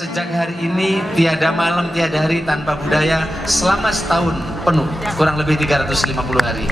sejak hari ini tiada malam tiada hari tanpa budaya selama setahun penuh, kurang lebih 350 hari.